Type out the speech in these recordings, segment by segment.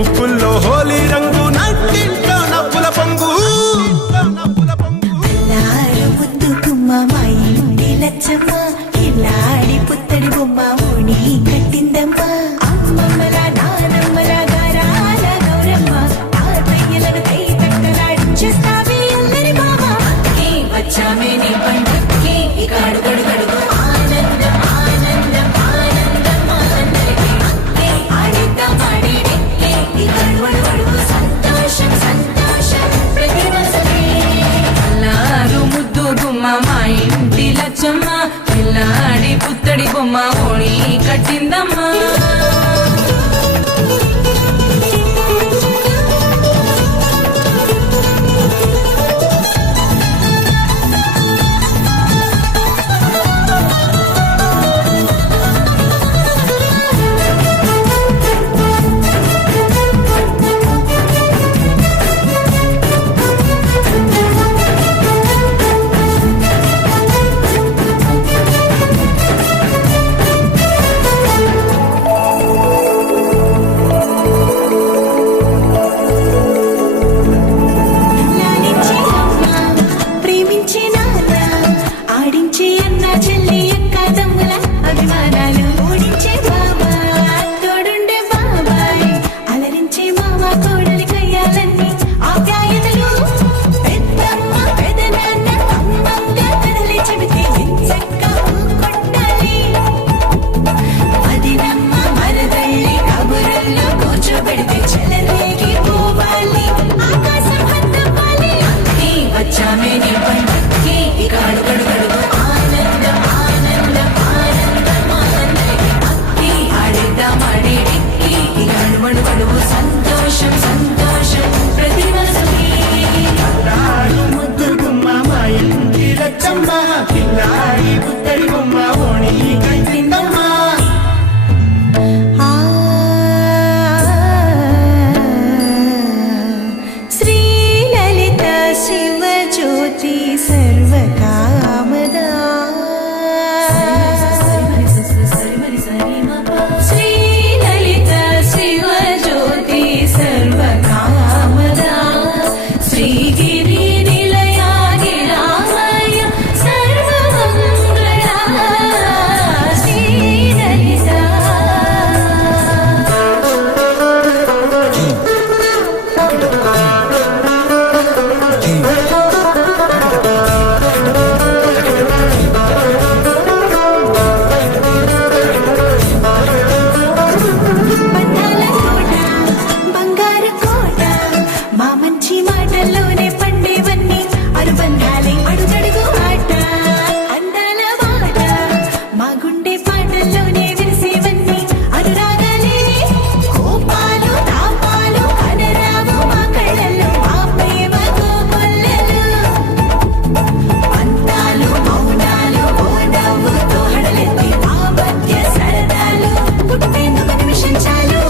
ముక్కుల్లో హోలీ రంగు నట్టింట్లో నవ్వుల పొంగు మా ఇంటి లచ్చమ్మ ఇల్లాడి పుత్తడి బొమ్మ ఓణి కట్టిందమ్మా అమ్మమ్మల నానమ్మల గారాల గౌరమ్మ తాతయ్యలను కై తట్టలాడించేస్తావే అందరి బావ వచ్చామే నీ పండక్కి ఇక అడుగడుగడుగు ఆనందం ఆనందం ఆనందం అందరికీ ఆడిద్దాం ఆడేడెక్కి ఇక అడుగడుగడుగు సంతోషం సంతోషం ప్రతి మనసుకి అల్లారు ముద్దు గుమ్మ మా ఇంటి లచ్చమ్మ పిల్లాడి పుత్తడి బొమ్మ ఓణి కట్టిందమ్మా సంతోషం సంతోషం ప్రతి మనసుకి ముద్దు గుమ్మ మా ఇంటి లచ్చమ్మ పిల్లాడి పుత్తడి బొమ్మ ఓణి కట్టిందమ్మా శ్రీలలిత శివజ్యోతి సర్వకామదా శ్రీలలిత శివజ్యోతి సర్వకామదా శ్రీగిరి నిలయాగి రామయ సర్వమంగళ శ్రీలలిత బంధాల కోట బంగారు కోట మా మంచి మాటల్లోనే పండేవన్నీ అనుబంధాలే అడుగడుగు ఆట అందాల మాట మా గుండె పాటల్లోనే విరిసేవన్నీ అనురాగాలే కోపాలు తాపాలు కనరావు మా కళ్ళల్లో మా ప్రేమ కోకొల్లలు అంతాలు మౌనాలు ఓ నవ్వుతో హడలెత్తి మా మధ్య సరదాలు పుట్టేందుకు నిమిషం చాలు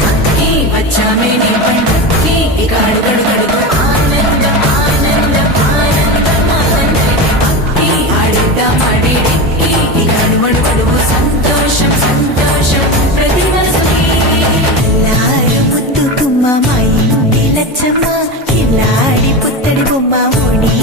వచ్చామే నీ పండక్కి ఇక అడుగడుగడుగు ఆనందం ఆనందం ఆనందం అందరికీ ఆడిద్దాం ఆడేడెక్కి ఇక అడుగడుగడుగు సంతోషం సంతోషం ప్రతి మనసుకి అల్లారు ముద్దు గుమ్మ మా ఇంటి లచ్చమ్మ ఇల్లాడి పుత్తడి బొమ్మ ఓణి